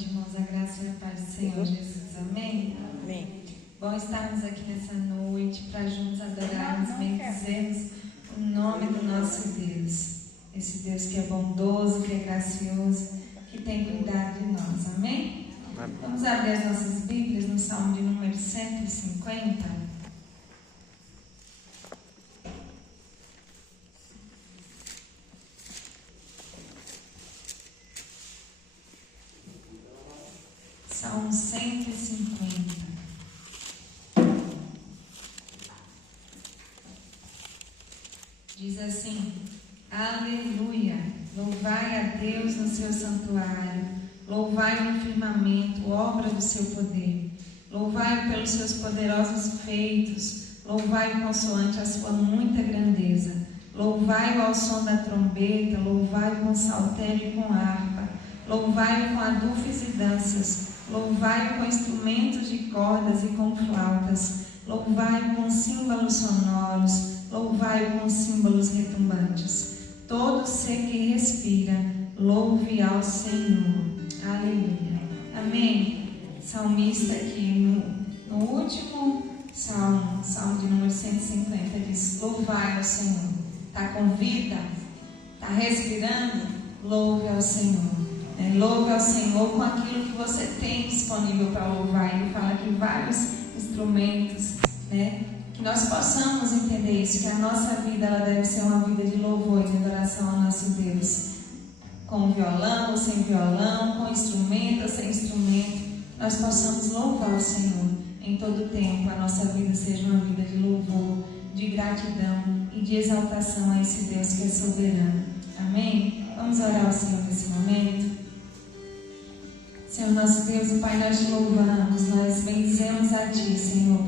noite, irmãos. A graça e a paz do Senhor Jesus. Amém? Amém. Bom estarmos aqui nessa noite para juntos adorarmos, bendizermos o nome do nosso Deus. Esse Deus que é bondoso, que é gracioso, que tem cuidado de nós. Amém? Amém. Vamos abrir as nossas Bíblias no Salmo de número 150. Salmo 150. Diz assim: Aleluia! Louvai a Deus no seu santuário, louvai no firmamento, obra do seu poder. Louvai-o pelos seus poderosos feitos, louvai-o consoante a sua muita grandeza. Louvai-o ao som da trombeta, louvai-o com saltério e com harpa, louvai-o com adufes e danças. Louvai-o com instrumentos de cordas e com flautas, louvai-o com símbolos sonoros, louvai-o com símbolos retumbantes. Todo ser que respira, louve ao Senhor. Aleluia. Amém? Salmista aqui no último salmo, salmo de número 150, diz: louvai ao Senhor. Está com vida? Está respirando? Louve ao Senhor. Louve ao Senhor com aquilo que você tem disponível para louvar. Ele fala aqui vários instrumentos, que nós possamos entender isso, que a nossa vida ela deve ser uma vida de louvor e de adoração ao nosso Deus. Com violão ou sem violão, com instrumento ou sem instrumento, nós possamos louvar o Senhor em todo o tempo. A nossa vida seja uma vida de louvor, de gratidão e de exaltação a esse Deus que é soberano. Amém? Vamos orar ao Senhor nesse momento. Senhor nosso Deus e Pai, nós te louvamos, nós bendizemos a Ti, Senhor.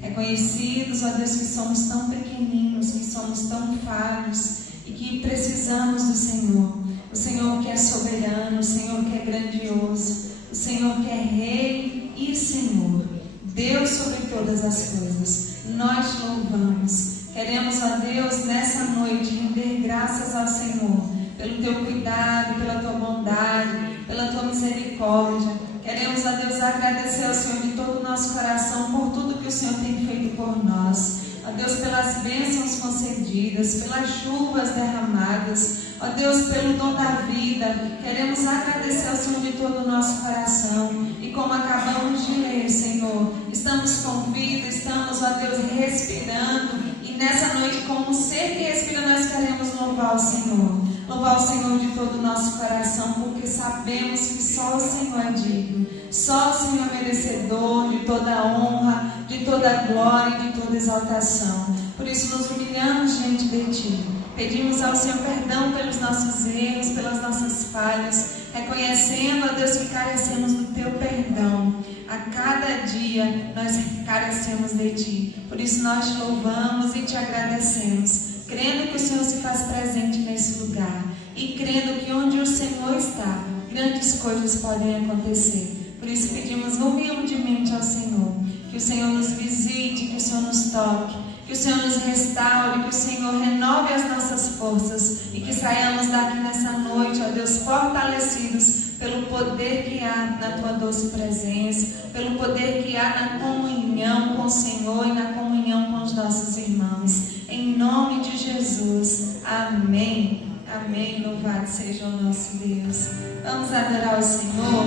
Reconhecidos, ó Deus, que somos tão pequeninos, que somos tão falhos e que precisamos do Senhor. O Senhor que é soberano, o Senhor que é grandioso, o Senhor que é Rei e Senhor, Deus sobre todas as coisas. Nós te louvamos. Queremos, ó Deus, nessa noite render graças ao Senhor pelo Teu cuidado, pela Tua bondade, pela Tua misericórdia. Queremos, ó Deus, agradecer ao Senhor de todo o nosso coração por tudo que o Senhor tem feito por nós. Ó Deus, pelas bênçãos concedidas, pelas chuvas derramadas, ó Deus, pelo dom da vida. Queremos agradecer ao Senhor de todo o nosso coração. E como acabamos de ler, Senhor, estamos com vida, estamos, ó Deus, respirando. E nessa noite, como um ser que respira, nós queremos louvar o Senhor. Louvar o Senhor de todo o nosso coração, porque sabemos que só o Senhor é digno, só o Senhor é merecedor de toda a honra, de toda a glória e de toda exaltação. Por isso nos humilhamos diante de Ti. Pedimos ao Senhor perdão pelos nossos erros, pelas nossas falhas, reconhecendo, ó Deus, que carecemos do Teu perdão. A cada dia nós carecemos de Ti. Por isso nós te louvamos e te agradecemos, crendo que o Senhor se faz presente nesse lugar e crendo que onde o Senhor está, grandes coisas podem acontecer. Por isso pedimos humildemente ao Senhor que o Senhor nos visite, que o Senhor nos toque, que o Senhor nos restaure, que o Senhor renove as nossas forças e que saiamos daqui nessa noite, ó Deus, fortalecidos pelo poder que há na Tua doce presença, pelo poder que há na comunhão com o Senhor e na comunhão com os nossos irmãos. Em nome de Jesus. Amém. Amém. Louvado seja o nosso Deus. Vamos adorar o Senhor,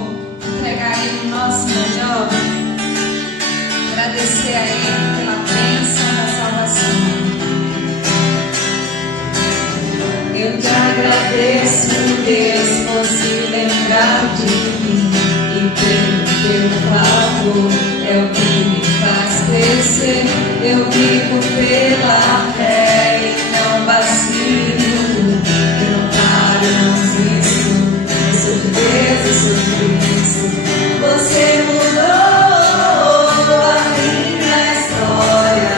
entregar a Ele o nosso melhor, agradecer a Ele pela bênção da salvação. Eu te agradeço, Deus, por se lembrar de mim, e pelo Teu favor é o que me faz crescer. Eu vivo pela fé e não vacilo, eu não paro, não desisto. Eu sou de Deus, eu sou de Cristo. Você mudou a minha história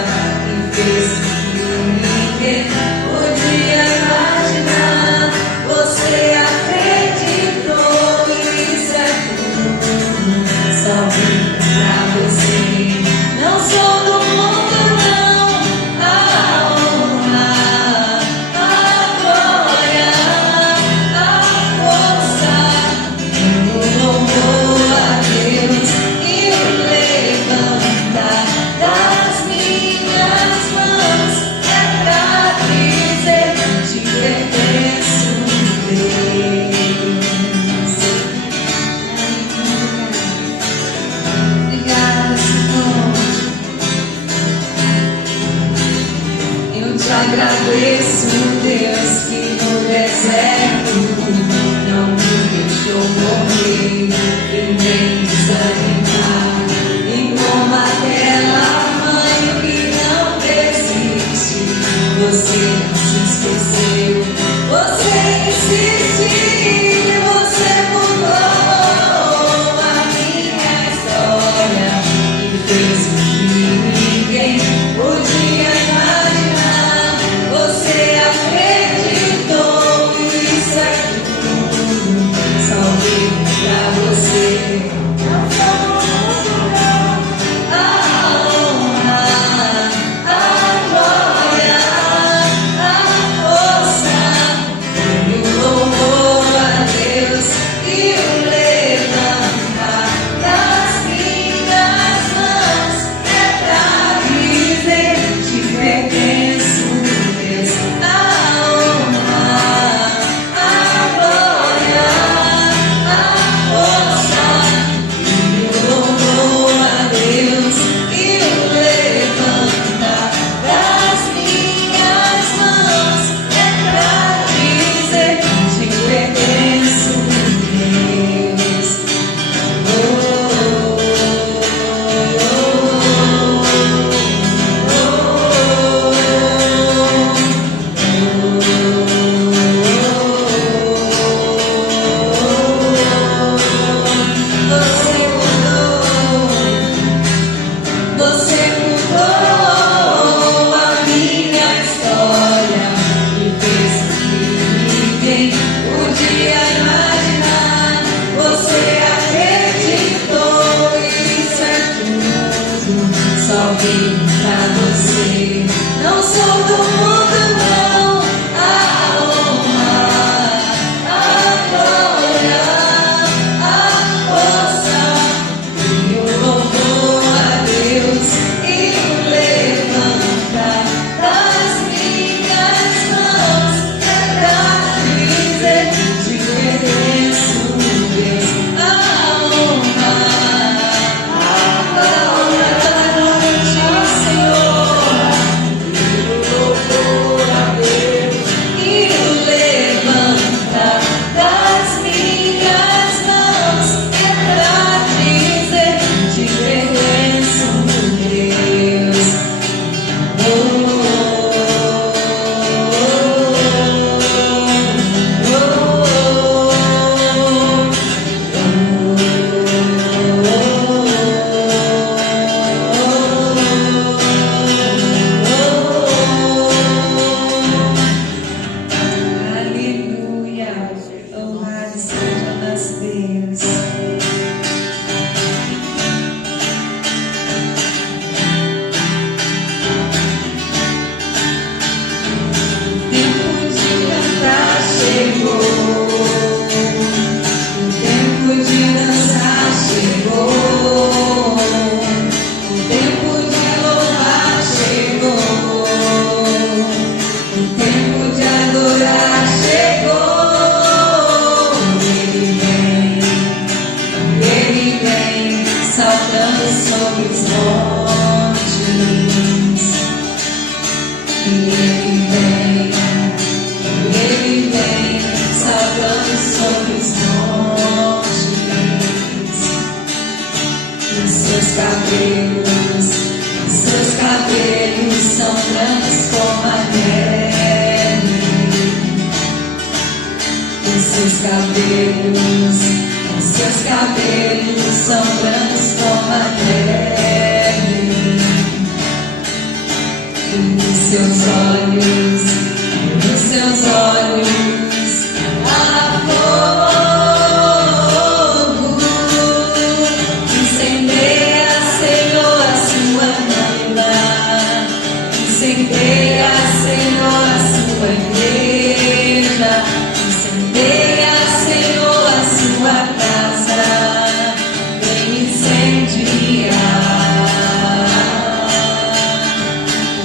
e fez com que ninguém podia imaginar. Você acreditou e isso é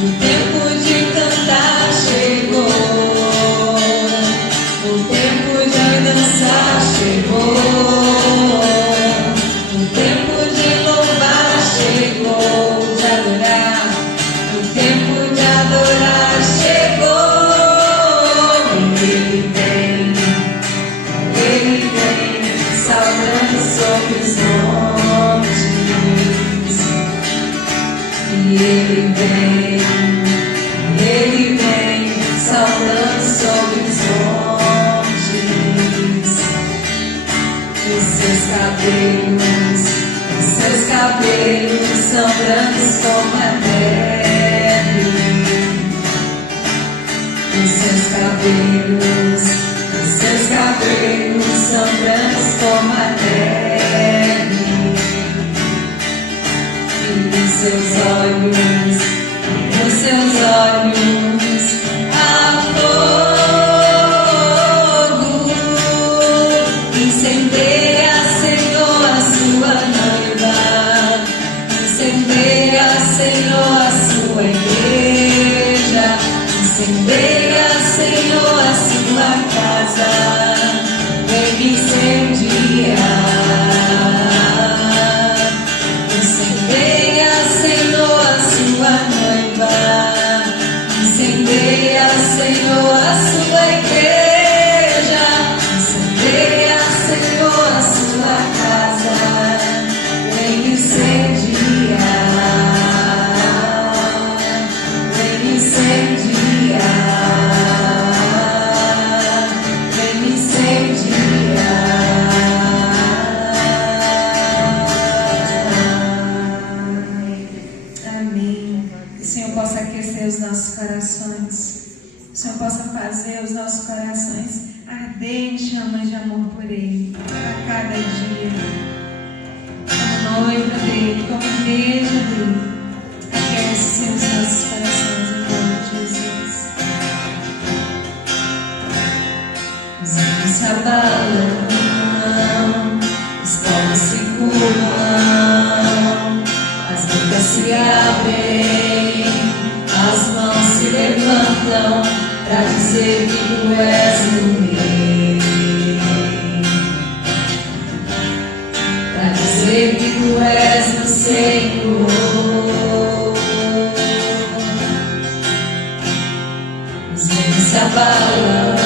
O tempo de cantar chegou. horizontes. E Ele vem saltando sobre os montes. Os seus cabelos são brancos como a neve. Os seus cabelos são brancos como a neve. E nos seus olhos há fogo. Incendeia, Senhor, a sua noiva. Incendeia, Senhor, a sua igreja. Incendeia, Senhor, a sua casa. Vem me incendiar. Incendeia, Senhor, a sua noiva. Incendeia, Senhor, a sua igreja. Incendeia, Senhor, a sua casa. Vem me incendiar. Vem me incendiar. Vem me incendiar. Amém. Que o Senhor possa aquecer os nossos corações. Que o Senhor possa fazer os nossos corações arder em chamas de amor por Ele a cada dia. Como noiva dEle, como igreja dEle. Aquece os nossos corações em nome de Jesus. Os anjos se abalam, os povos se curvam, as bocas se abrem, as mãos se levantam para dizer que tu és o Rei, para dizer que tu és o Senhor. Os reinos se abalam,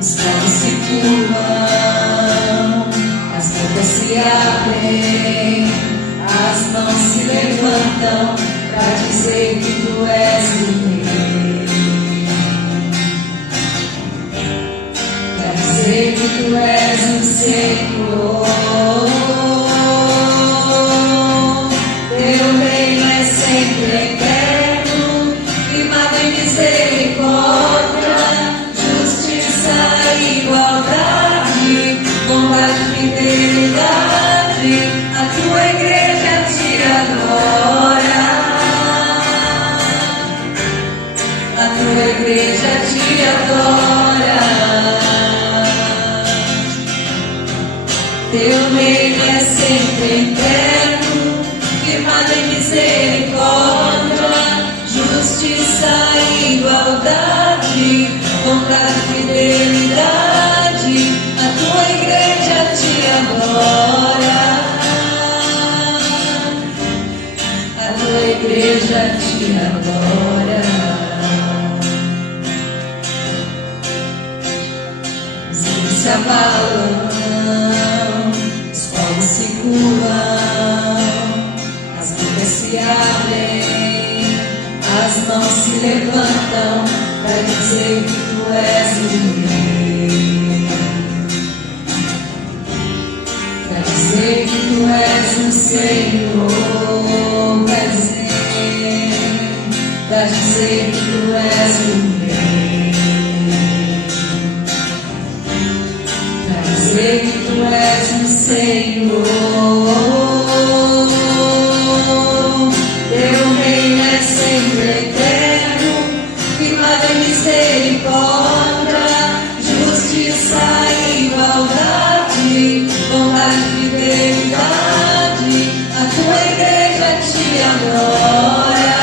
os povos se curvam, as bocas se abrem, as mãos se levantam para dizer que tu és o Rei, para dizer que tu és o Senhor. Teu reino é sempre eterno, firmado em misericórdia, justiça e igualdade, bondade e fidelidade. A tua igreja te adora. A tua igreja te adora. Teu reino é sempre eterno, firmado em misericórdia, justiça e igualdade, bondade e fidelidade. A tua igreja te adora. A tua igreja te adora. Os reinos se abalam, os povos se curvam, as bocas se abrem, as mãos se levantam para dizer que tu és o Rei, para dizer que tu és o Senhor, para dizer que tu és o Rei, para dizer que tu és o Senhor. Teu reino é sempre eterno, firmado em misericórdia, justiça e igualdade, bondade e fidelidade. A tua igreja te adora.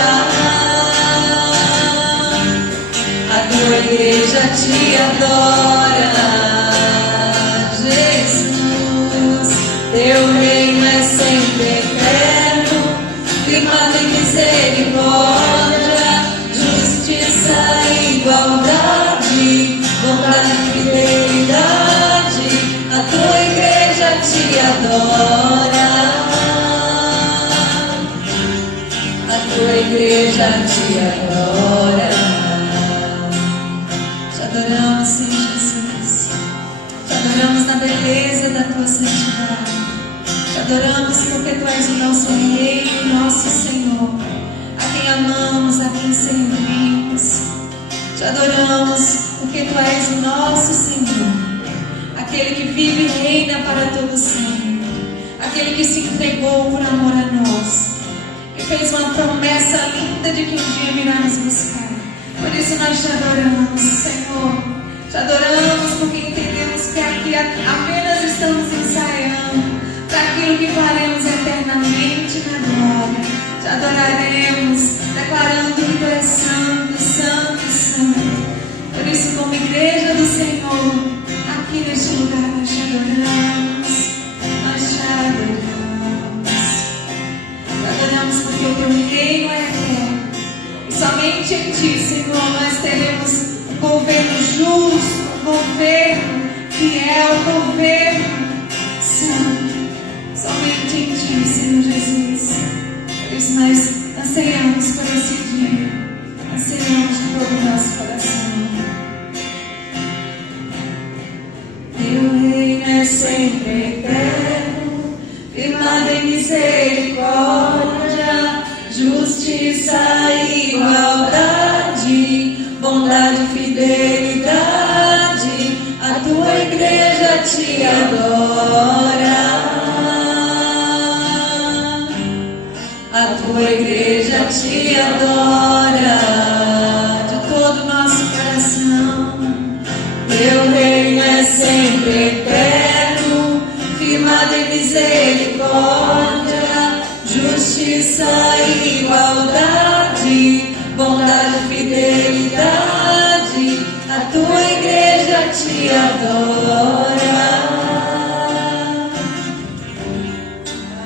A tua igreja te adora. Jesus, teu reino é sempre eterno, firmado em misericórdia, justiça e igualdade, bondade e fidelidade. A tua igreja te adora, a tua igreja te adora. Te adoramos, Senhor Jesus. Te adoramos na beleza da tua santidade. Te adoramos porque tu és o nosso Rei, o nosso Senhor, a quem amamos, a quem servimos. Te adoramos porque tu és o nosso Senhor, aquele que vive e reina para todo sempre, aquele que se entregou por amor a nós, que fez uma promessa linda de que um dia virá nos buscar. Por isso nós te adoramos, Senhor. Te adoramos porque entendemos que aqui apenas estamos ensaiando para aquilo que faremos eternamente na glória. Te adoraremos, declarando que tu és santo, santo, santo. Por isso, como igreja do Senhor, aqui neste lugar nós te adoramos, nós te adoramos. Te adoramos porque o teu reino é eterno. E somente em ti, Senhor, nós teremos um governo justo, um governo fiel, um governo santo. Somente em ti, Senhor Jesus. Por isso nós anseiamos por esse dia, anseiamos de todo o nosso coração. Teu reino é sempre eterno, firmado em misericórdia, justiça e igualdade, bondade e fidelidade. A tua igreja te adora. A tua igreja te adora de todo o nosso coração. Teu reino é sempre eterno, firmado em misericórdia, justiça e igualdade, bondade e fidelidade. A tua igreja te adora.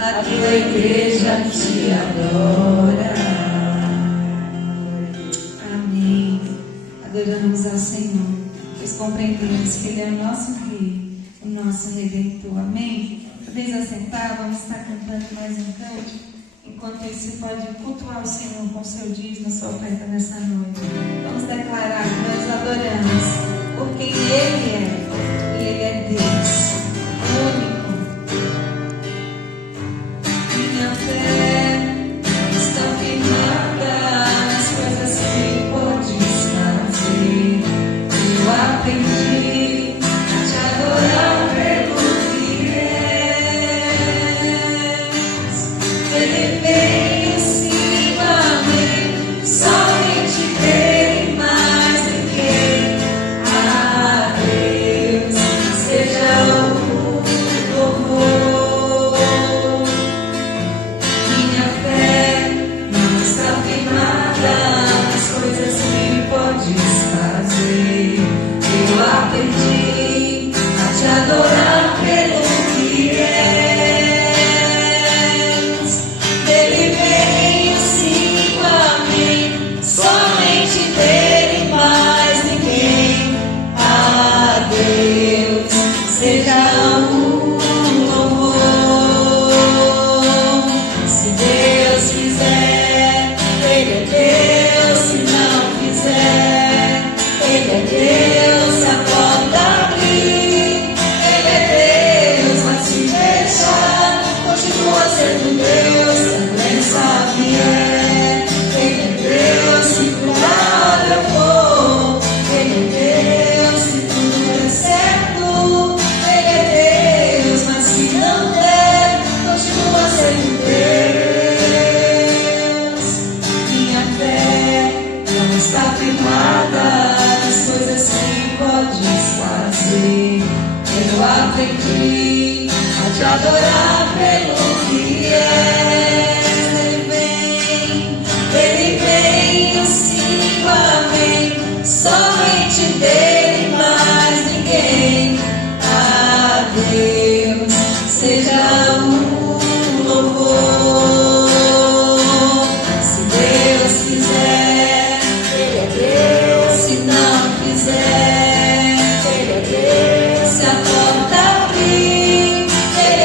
A tua igreja te adora. Amém. Adoramos ao Senhor, pois compreendemos que Ele é o nosso Rei, o nosso Redentor. Amém? Podeis assentar, vamos estar cantando mais um canto. Enquanto isso, você pode cultuar o Senhor com seu dízimo, sua oferta nessa noite. Vamos declarar que nós adoramos por quem Ele é. Ele é Deus, único. Minha fé está firmada nas coisas que podes fazer. Eu aprendi a te adorar pelo que és. Ele veio acima de mim, somente dele, mais ninguém. A Deus seja o louvor. Minha fé não está firmada nas coisas que podes fazer. Eu aprendi a te adorar pelo que és. Dele veio sim a mim, somente dele, mais ninguém. A Deus seja o louvor. Se Deus quiser, Ele é Deus. Se não quiser, Ele é Deus. Se a porta abrir, Ele é Deus. Mas se fechar, continua sendo Deus. Se a doença vier, Ele é Deus. Se curar eu vou, Ele é Deus. Se tudo der certo, Ele é Deus. Mas se não der, continua sendo Deus. Minha fé não está firmada nas coisas que podes fazer. Eu aprendi a te adorar pelo que és. Ele vem, sim, amém. Somente dele, mais ninguém. A Deus seja o louvor. Se Deus quiser, Ele é Deus. Se não quiser, Ele é Deus. Se a porta abrir, Ele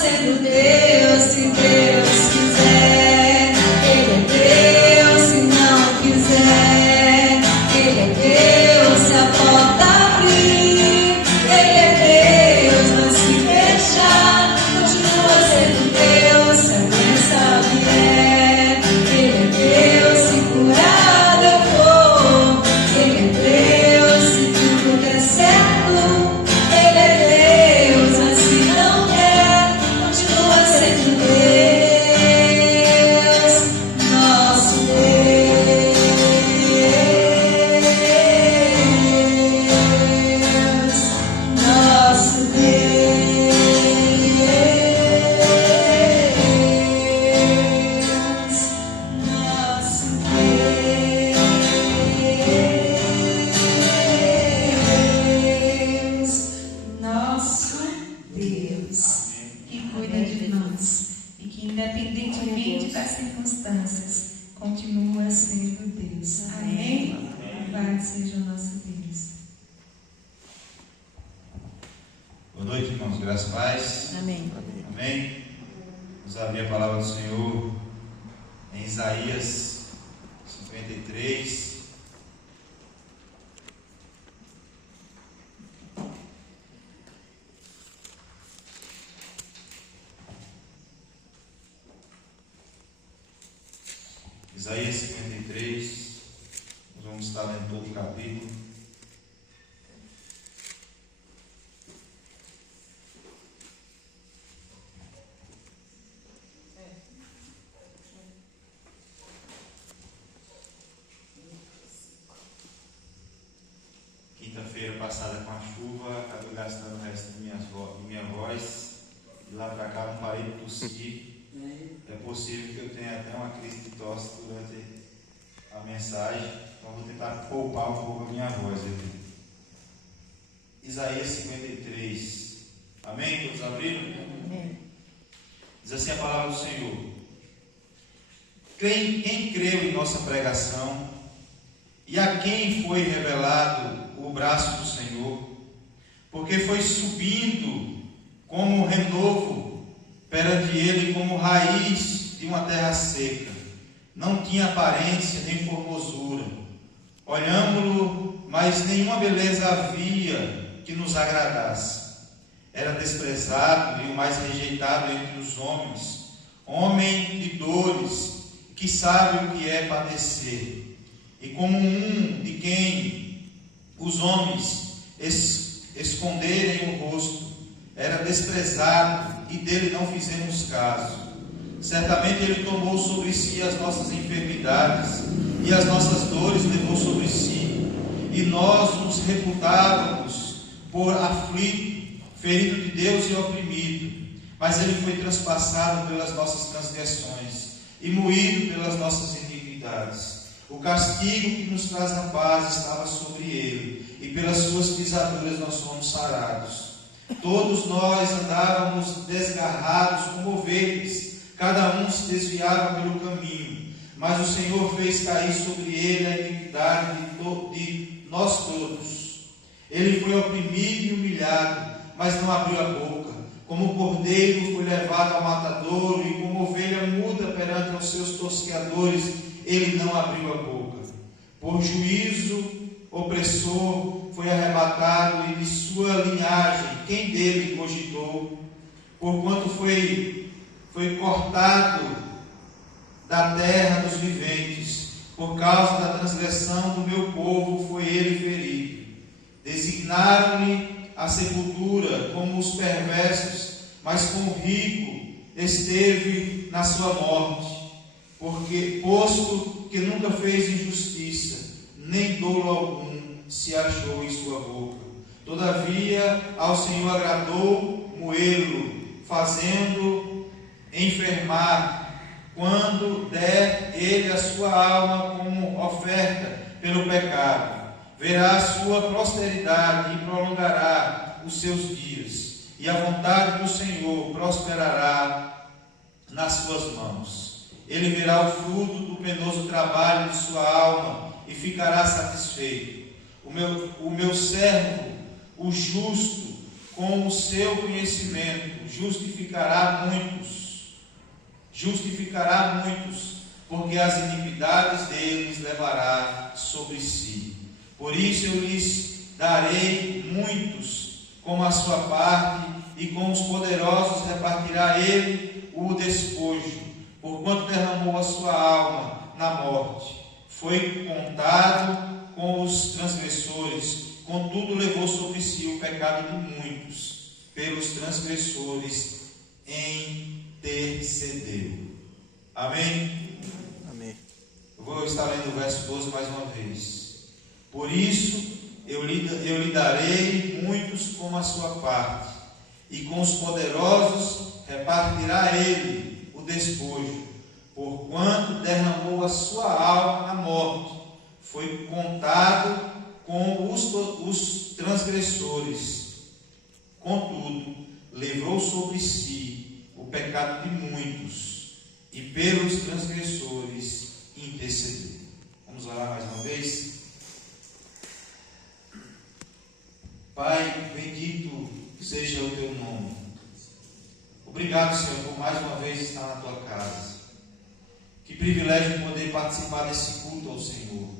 sendo Deus, se Deus quiser. Ele é Deus se não quiser. Ele é Deus se a porta abrir. Ele é Deus, mas se fechar, continua sendo Deus se a doença vier. Ele é Deus se curado eu for. Ele é Deus se tudo der certo. Ele é Deus, mas se não der, continua sendo Deus, nosso Deus, nosso Deus, nosso Deus, nosso Deus, Que cuida de nós e que, independentemente das circunstâncias, continua sendo Deus. Amém? Louvado seja o nosso Deus. Boa noite, irmãos. Graças e paz. Amém. Amém. Vamos abrir a palavra do Senhor em Isaías 53. Isaías 53. Nós vamos estar lendo todo o capítulo. Quinta-feira passada com a chuva, acabei gastando o resto de minha voz. De lá para cá não parei de tossir. É possível que eu tenha até uma crise de tosse durante a mensagem. Então vou tentar poupar um pouco a minha voz aqui. Isaías 53. Amém? Todos abriram? Amém. Diz assim a palavra do Senhor. Quem creu em nossa pregação e a quem foi revelado o braço do Senhor, porque foi subindo como renovo perante ele, como raiz de uma terra seca, não tinha aparência nem formosura. Olhámo-lo, mas nenhuma beleza havia que nos agradasse. Era desprezado e o mais rejeitado entre os homens, homem de dores, que sabe o que é padecer, e como um de quem os homens esconderem o rosto. Era desprezado e dele não fizemos caso. Certamente ele tomou sobre si as nossas enfermidades e as nossas dores levou sobre si. E nós nos reputávamos por aflito, ferido de Deus e oprimido. Mas ele foi transpassado pelas nossas transgressões e moído pelas nossas iniquidades. O castigo que nos traz a paz estava sobre ele, e pelas suas pisaduras nós fomos sarados. Todos nós andávamos desgarrados como ovelhas, cada um se desviava pelo caminho, mas o Senhor fez cair sobre ele a iniquidade de nós todos. Ele foi oprimido e humilhado, mas não abriu a boca. Como cordeiro foi levado ao matadouro, e como ovelha muda perante os seus tosqueadores, ele não abriu a boca. Por juízo opressor foi arrebatado, e de sua linhagem quem dele cogitou? Porquanto foi cortado da terra dos viventes, por causa da transgressão do meu povo foi ele ferido. Designaram-lhe a sepultura como os perversos, mas com o rico esteve na sua morte, porque posto que nunca fez injustiça, nem dolo algum se achou em sua boca. Todavia ao Senhor agradou moê-lo, fazendo enfermar, quando der ele a sua alma como oferta pelo pecado. Verá a sua posteridade e prolongará os seus dias, e a vontade do Senhor prosperará nas suas mãos. Ele verá o fruto do penoso trabalho de sua alma e ficará satisfeito. O meu servo, o justo, com o seu conhecimento, justificará muitos, porque as iniquidades deles levará sobre si. Por isso eu lhes darei muitos como a sua parte, e com os poderosos repartirá ele o despojo, porquanto derramou a sua alma na morte. Foi contado com os transgressores, contudo levou sobre si o pecado de muitos, pelos transgressores intercedeu. Amém? Amém. Eu vou estar lendo o verso 12 mais uma vez. Por isso eu lhe darei muitos como a sua parte, e com os poderosos repartirá ele o despojo, porquanto derramou a sua alma na morte. Foi contado com os transgressores, contudo levou sobre si o pecado de muitos, e pelos transgressores intercedeu. Vamos orar mais uma vez? Pai, bendito seja o teu nome. Obrigado, Senhor, por mais uma vez estar na tua casa. Que privilégio poder participar desse culto ao Senhor.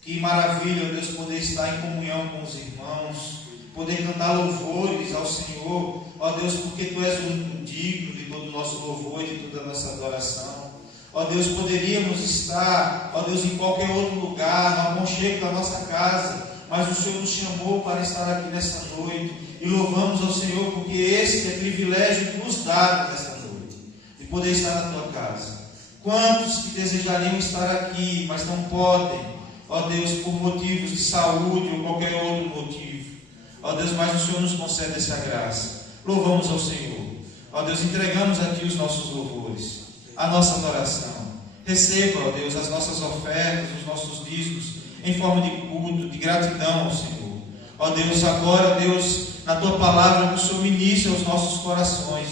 Que maravilha, Deus, poder estar em comunhão com os irmãos, poder cantar louvores ao Senhor, ó Deus, porque Tu és o digno de todo o nosso louvor e de toda a nossa adoração. Ó Deus, poderíamos estar, ó Deus, em qualquer outro lugar, no aconchego da nossa casa, mas o Senhor nos chamou para estar aqui nesta noite, e louvamos ao Senhor, porque este é privilégio nos dado nesta noite, de poder estar na Tua casa. Quantos que desejariam estar aqui, mas não podem, ó Deus, por motivos de saúde ou qualquer outro motivo, ó Deus, mas o Senhor nos concede essa graça. Louvamos ao Senhor, ó Deus, entregamos aqui os nossos louvores, a nossa adoração. Receba, ó Deus, as nossas ofertas, os nossos dízimos, em forma de culto, de gratidão ao Senhor. Ó Deus, agora, Deus, na Tua palavra, que o Senhor ministre aos nossos corações,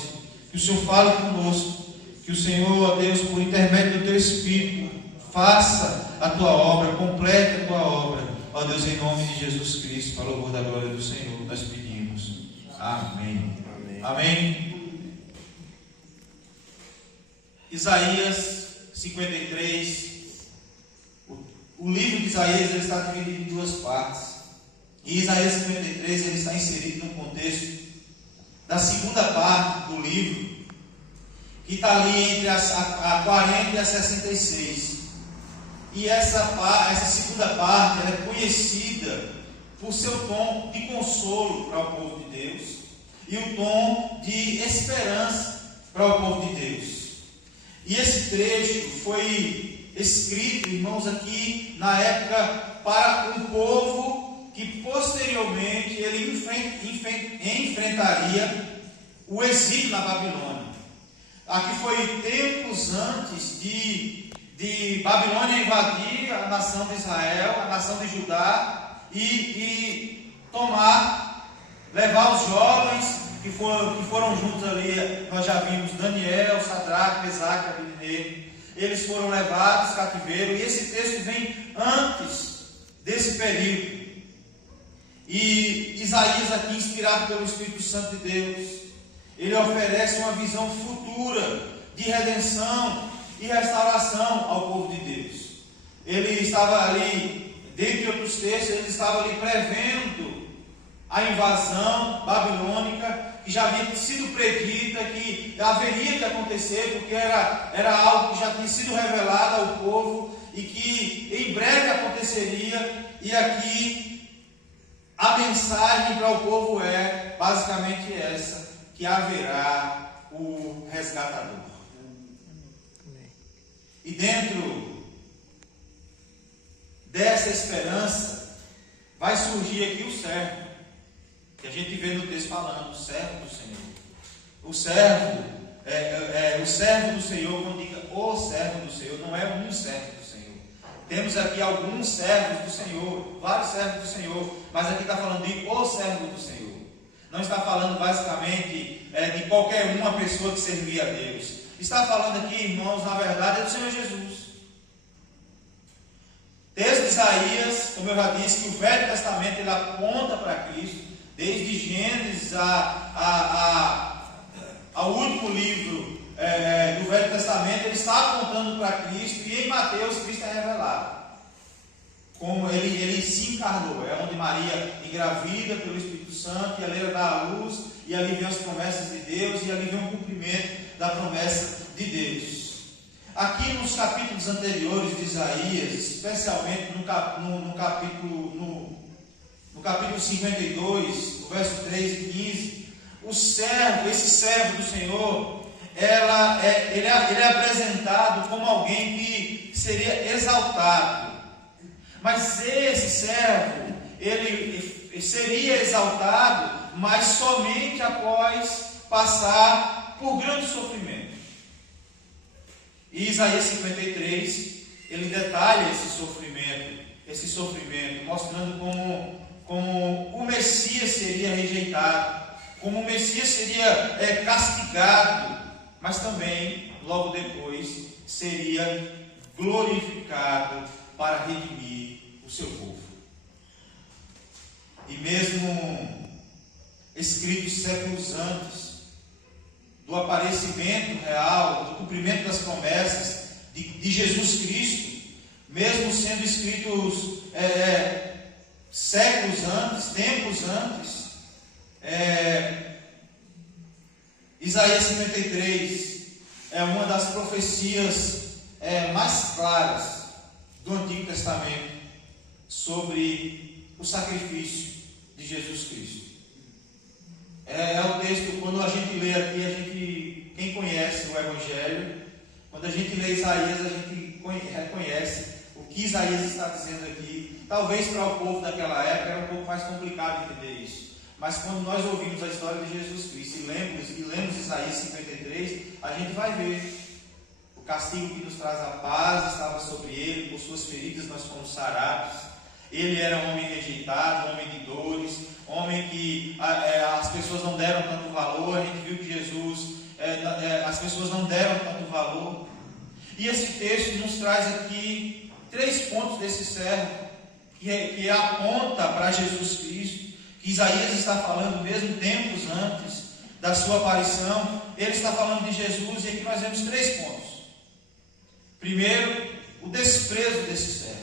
que o Senhor fale conosco, que o Senhor, ó Deus, por intermédio do Teu Espírito, faça a Tua obra, complete a Tua obra, ó Deus, em nome de Jesus Cristo, para o louvor da glória do Senhor, nós pedimos. Amém. Amém. Amém. Isaías 53. O livro de Isaías ele está dividido em duas partes. E Isaías 53 ele está inserido no contexto da segunda parte do livro, que está ali entre a 40 e a 66. E essa segunda parte ela é conhecida por seu tom de consolo para o povo de Deus e o tom de esperança para o povo de Deus. E esse trecho foi escrito, irmãos, aqui na época para um povo que posteriormente ele enfrentaria o exílio na Babilônia. Aqui foi tempos antes de Babilônia invadir a nação de Israel, a nação de Judá, e levar os jovens que foram juntos ali. Nós já vimos Daniel, Sadraque, Mesaque e Abednego. Eles foram levados cativeiro, e esse texto vem antes desse período. E Isaías, aqui inspirado pelo Espírito Santo de Deus, ele oferece uma visão futura de redenção e restauração ao povo de Deus. Ele estava ali, dentre outros textos, ele estava ali prevendo a invasão babilônica, que já havia sido predita, que haveria de acontecer, porque era algo que já tinha sido revelado ao povo e que em breve aconteceria. E aqui a mensagem para o povo é basicamente essa: que haverá o resgatador. E dentro dessa esperança vai surgir aqui o servo, que a gente vê no texto falando, o servo do Senhor. O servo o servo do Senhor, quando diga o servo do Senhor, não é um servo do Senhor. Temos aqui alguns servos do Senhor, vários servos do Senhor, mas aqui está falando de o servo do Senhor. Não está falando basicamente de qualquer uma pessoa que servia a Deus. Está falando aqui, irmãos, na verdade, é do Senhor Jesus. Texto de Isaías, como eu já disse, que o Velho Testamento ele aponta para Cristo, desde Gênesis ao último livro do Velho Testamento, ele está apontando para Cristo, e em Mateus, Cristo é revelado. Como ele se encarnou, é onde Maria engravida pelo Espírito Santo, e ali ela dá a luz, e ali vem as promessas de Deus, e ali vem o cumprimento da promessa de Deus. Aqui nos capítulos anteriores de Isaías, especialmente no capítulo 52, no verso 3 e 15, esse servo do Senhor, ele é apresentado como alguém que seria exaltado. Mas esse servo, ele seria exaltado, mas somente após passar por grande sofrimento. E Isaías 53, ele detalha esse sofrimento, mostrando como o Messias seria rejeitado, como o Messias seria castigado, mas também, logo depois, seria glorificado para redimir o seu povo. E mesmo escritos séculos antes do aparecimento real, do cumprimento das promessas de Jesus Cristo, mesmo sendo escritos séculos antes, tempos antes, Isaías 53 é uma das profecias mais claras do Antigo Testamento sobre o sacrifício de Jesus Cristo. É o texto, quando a gente lê aqui, quem conhece o Evangelho, quando a gente lê Isaías, a gente reconhece o que Isaías está dizendo aqui. Talvez para o povo daquela época era um pouco mais complicado entender isso. Mas quando nós ouvimos a história de Jesus Cristo e lemos Isaías 53, a gente vai ver o castigo que nos traz a paz estava sobre ele, por suas feridas nós fomos sarados. Ele era um homem rejeitado, homem de dores, homem que as pessoas não deram tanto valor. A gente viu que Jesus, as pessoas não deram tanto valor. E esse texto nos traz aqui 3 pontos desse servo que aponta para Jesus Cristo, que Isaías está falando mesmo tempos antes da sua aparição. Ele está falando de Jesus, e aqui nós vemos 3 pontos. Primeiro, o desprezo desse servo.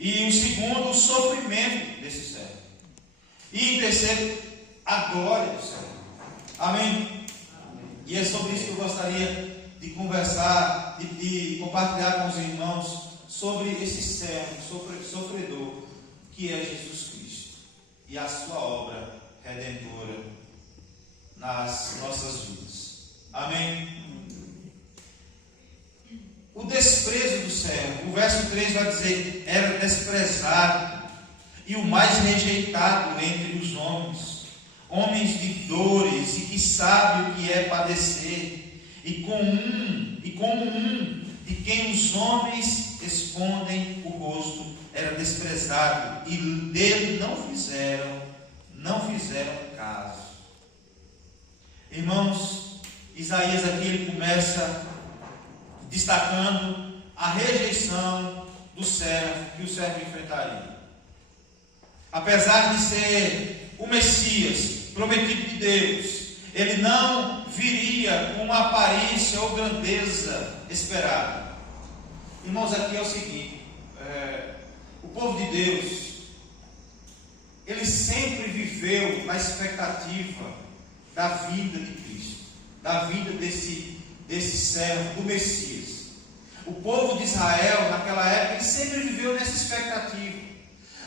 E o segundo, o sofrimento desse servo. E em terceiro, a glória do servo. Amém? E é sobre isso que eu gostaria de conversar, de compartilhar com os irmãos, sobre esse servo, sofredor, que é Jesus Cristo, e a sua obra redentora nas nossas vidas. Amém? O desprezo do servo, o verso 3 vai dizer: era desprezado e o mais rejeitado entre os homens de dores, e que sabe o que é padecer, e como um de quem os homens escondem o rosto, era desprezado, e dele não fizeram caso. Irmãos, Isaías aqui ele começa destacando a rejeição do servo, que o servo enfrentaria. Apesar de ser o Messias prometido de Deus, ele não viria com uma aparência ou grandeza esperada. Irmãos, aqui é o seguinte: o povo de Deus, ele sempre viveu na expectativa da vinda de Cristo, da vinda desse servo, do Messias. O povo de Israel, naquela época, ele sempre viveu nessa expectativa.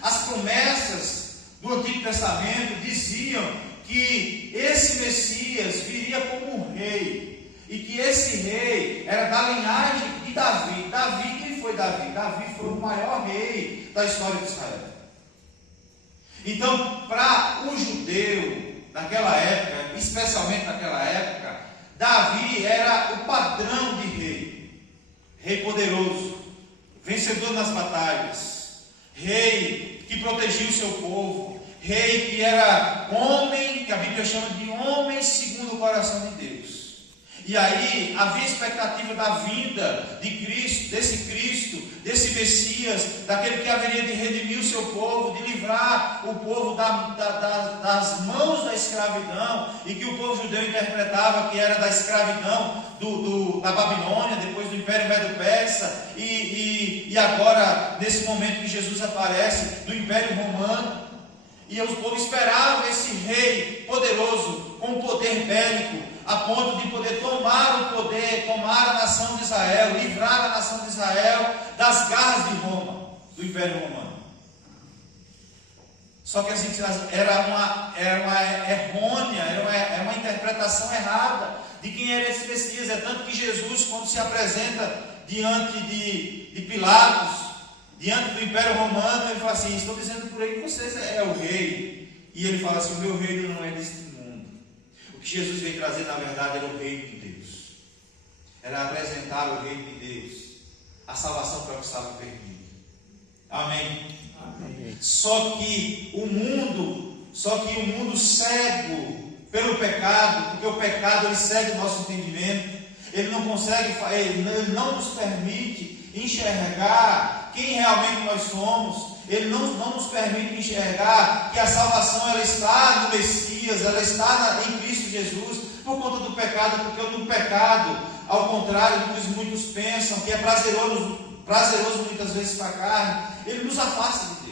As promessas do Antigo Testamento diziam que esse Messias viria como um rei, e que esse rei era da linhagem de Davi. Quem foi Davi? Davi foi o maior rei da história de Israel. Então, para o judeu naquela época, especialmente naquela época, Davi era o padrão de rei poderoso, vencedor nas batalhas, rei que protegia o seu povo, rei que era homem, que a Bíblia chama de homem segundo o coração de Deus. E aí havia expectativa da vinda de Cristo, desse Messias, daquele que haveria de redimir o seu povo, de livrar o povo das mãos da escravidão, e que o povo judeu interpretava que era da escravidão da Babilônia, depois do Império Medo-Persa, e agora, nesse momento que Jesus aparece, do Império Romano. E o povo esperava esse rei poderoso, com poder bélico, a ponto de poder tomar o poder, tomar a nação de Israel, livrar a nação de Israel das garras de Roma, do Império Romano. Só que era uma errônea, era uma interpretação errada de quem era esse Messias. É tanto que Jesus, quando se apresenta diante de Pilatos, diante do Império Romano, ele fala assim: estou dizendo por aí que vocês é o rei. E ele fala assim: o meu reino não é deste mundo. O que Jesus veio trazer, na verdade, era o reino de Deus. Era apresentar o reino de Deus, a salvação para o que estava perdido. Amém? Amém. Só que o mundo cego pelo pecado, porque o pecado ele cega o nosso entendimento, ele não nos permite enxergar quem realmente nós somos. Ele não nos permite enxergar que a salvação ela está no Messias, ela está em Cristo Jesus, por conta do pecado, porque no pecado, ao contrário do que muitos pensam, que é prazeroso muitas vezes para a carne, ele nos afasta de Deus.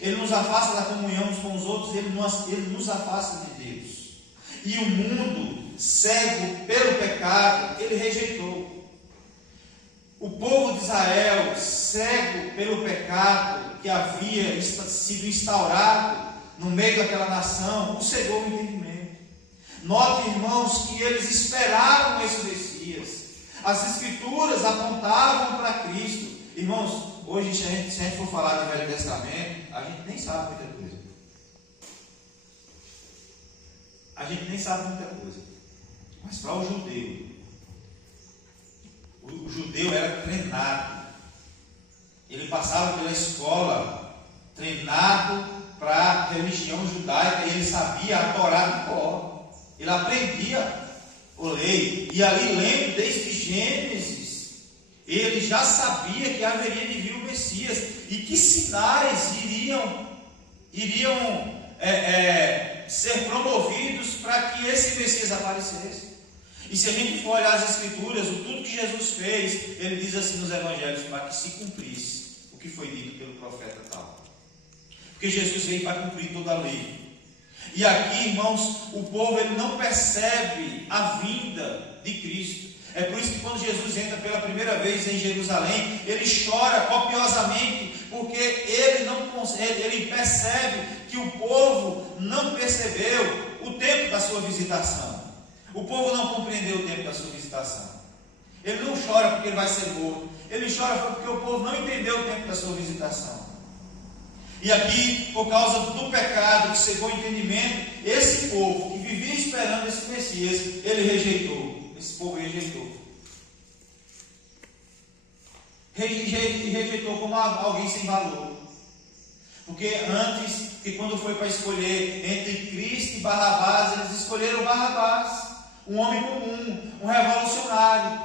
Ele nos afasta da comunhão uns com os outros, ele nos afasta de Deus. E o mundo, cego pelo pecado, ele rejeitou. O povo de Israel, cego pelo pecado que havia sido instaurado no meio daquela nação, o cegou o entendimento. Note, irmãos, que eles esperavam esse Messias. As Escrituras apontavam para Cristo. Irmãos, hoje, se a gente for falar do Velho Testamento, a gente nem sabe muita coisa. A gente nem sabe muita coisa. Mas para o judeu era treinado. Ele passava pela escola treinado para a religião judaica, e ele sabia a Torá de cor. Ele aprendia a lei. E ali, lendo desde Gênesis, ele já sabia que haveria de vir o Messias e que sinais iriam ser promovidos para que esse Messias aparecesse. E se a gente for olhar as Escrituras, tudo que Jesus fez, ele diz assim nos Evangelhos, para que se cumprisse o que foi dito pelo profeta tal. Porque Jesus veio para cumprir toda a lei. E aqui, irmãos, o povo ele não percebe a vinda de Cristo. É por isso que quando Jesus entra pela primeira vez em Jerusalém, ele chora copiosamente, porque ele percebe que o povo não percebeu o tempo da sua visitação. O povo não compreendeu o tempo da sua visitação. Ele não chora porque ele vai ser morto. Ele chora porque o povo não entendeu o tempo da sua visitação. E aqui, por causa do pecado que cegou o entendimento, esse povo que vivia esperando esse Messias, ele rejeitou. Esse povo rejeitou. Rejeitou como alguém sem valor. Porque antes, que quando foi para escolher entre Cristo e Barrabás, eles escolheram Barrabás. Um homem comum, um revolucionário,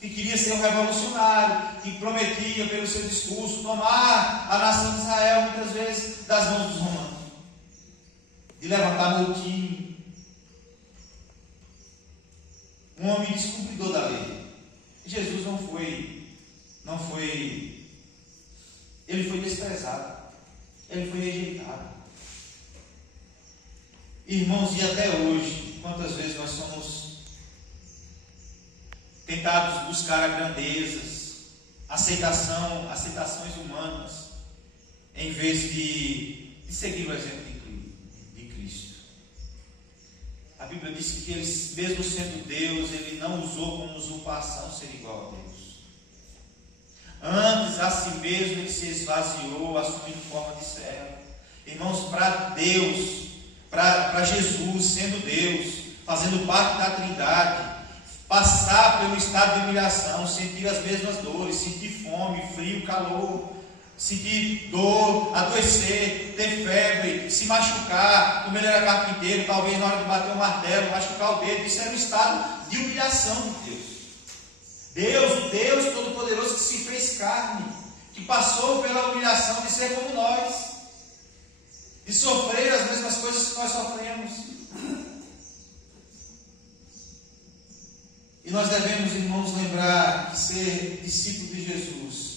que queria ser um revolucionário, que prometia pelo seu discurso tomar a nação de Israel muitas vezes das mãos dos romanos, de levantar motim. Um homem descumpridor da lei. Jesus não foi, ele foi desprezado, ele foi rejeitado. Irmãos, e até hoje, quantas vezes nós somos tentados buscar grandezas, aceitações humanas, em vez de seguir o exemplo de Cristo. A Bíblia diz que ele, mesmo sendo Deus, ele não usou como usurpação ser igual a Deus. Antes, a si mesmo, ele se esvaziou, assumindo forma de servo. Irmãos, para Deus, para Jesus, sendo Deus, fazendo parte da Trindade, passar pelo estado de humilhação, sentir as mesmas dores, sentir fome, frio, calor, sentir dor, adoecer, ter febre, se machucar, como ele era carpinteiro, talvez na hora de bater um martelo, machucar o dedo. Isso era um estado de humilhação de Deus. Deus, o Deus Todo-Poderoso que se fez carne, que passou pela humilhação de ser como nós, de sofrer as mesmas coisas que nós sofremos. E nós devemos, irmãos, lembrar que ser discípulo de Jesus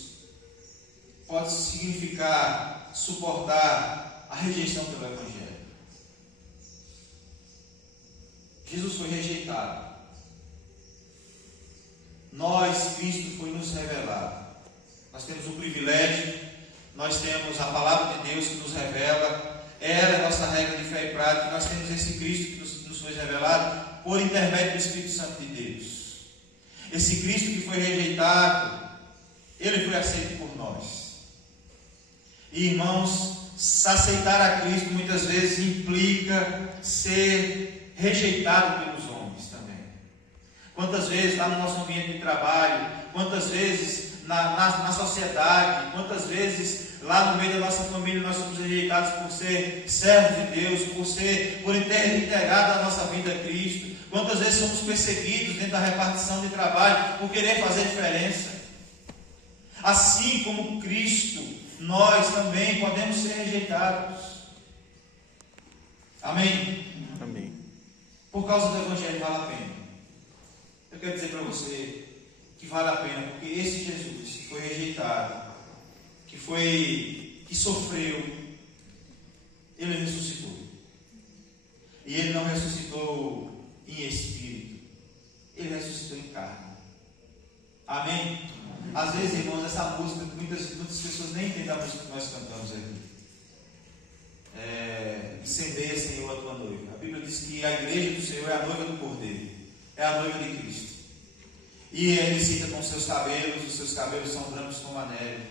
pode significar suportar a rejeição pelo Evangelho. Jesus foi rejeitado. Nós, Cristo foi nos revelado. Nós temos o privilégio, nós temos a palavra de Deus que nos revela, ela é a nossa regra de fé e prática. Nós temos esse Cristo que nos foi revelado por intermédio do Espírito Santo de Deus. Esse Cristo que foi rejeitado, ele foi aceito por nós. E, irmãos, aceitar a Cristo muitas vezes implica ser rejeitado pelos homens também. Quantas vezes lá no nosso ambiente de trabalho, quantas vezes na sociedade, quantas vezes lá no meio da nossa família nós somos rejeitados por ser servos de Deus, por ter integrado a nossa vida a Cristo. Quantas vezes somos perseguidos dentro da repartição de trabalho por querer fazer diferença. Assim como Cristo, nós também podemos ser rejeitados. Amém? Amém. Por causa do Evangelho vale a pena. Eu quero dizer para você que vale a pena, porque esse Jesus que foi rejeitado, que sofreu, ele ressuscitou. E ele não ressuscitou em espírito, ele ressuscitou em carne. Amém? Às vezes, irmãos, essa música, muitas pessoas nem entendem a música que nós cantamos aqui. Incendeia, Senhor, a tua noiva. A Bíblia diz que a igreja do Senhor é a noiva do Cordeiro, é a noiva de Cristo. E ele cita com seus cabelos, os seus cabelos são brancos como a neve,